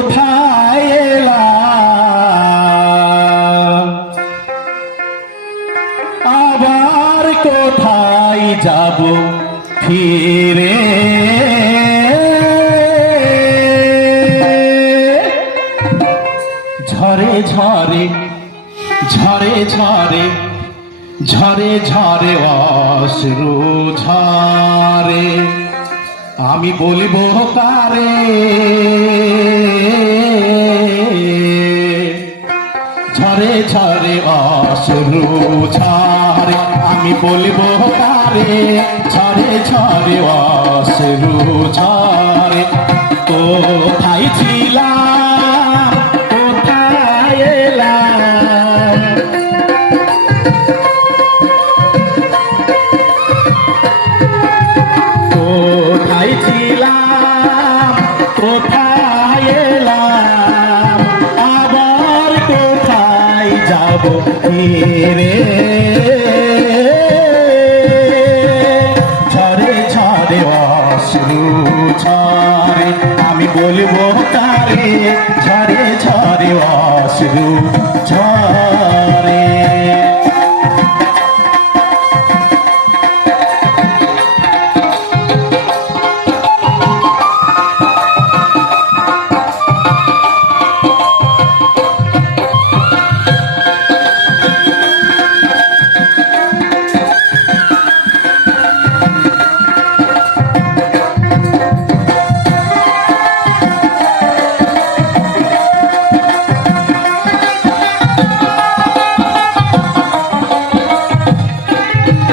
কোথায় আবার কোথায় যাব ফিরে? ঝরে ঝরে ঝরে ঝরে ঝরে ঝরে অশ্রু ঝরে। আমি বলিব কারে? ঝরে অশ্রু ঝরে আমি বলব তারে ঝরে ঝরে অশ্রু ঝরে কোথায় ছিলাম? ফিরে ঝরে ঝরে অশ্রু ঝরে আমি বলব তারে ঝরে ঝরে অশ্রু ঝরে।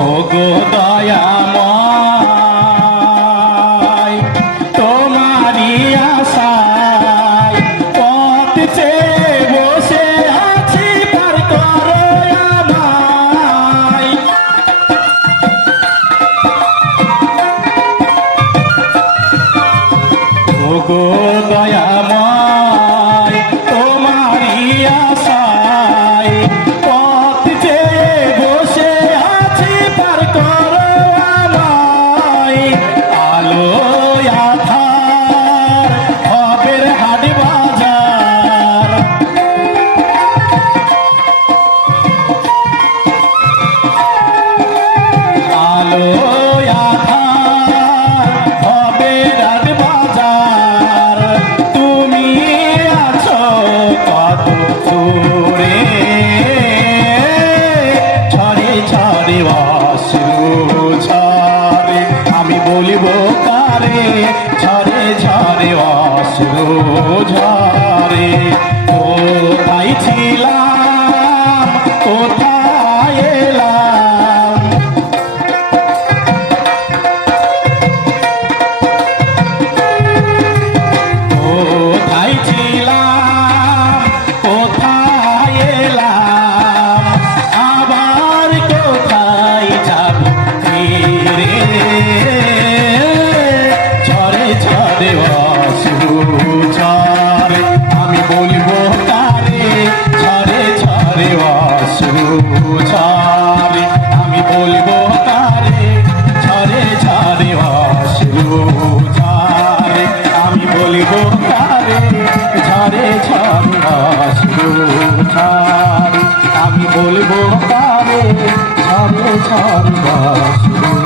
ভগ আমি বলব তারে ছাড় ছাড় বাসু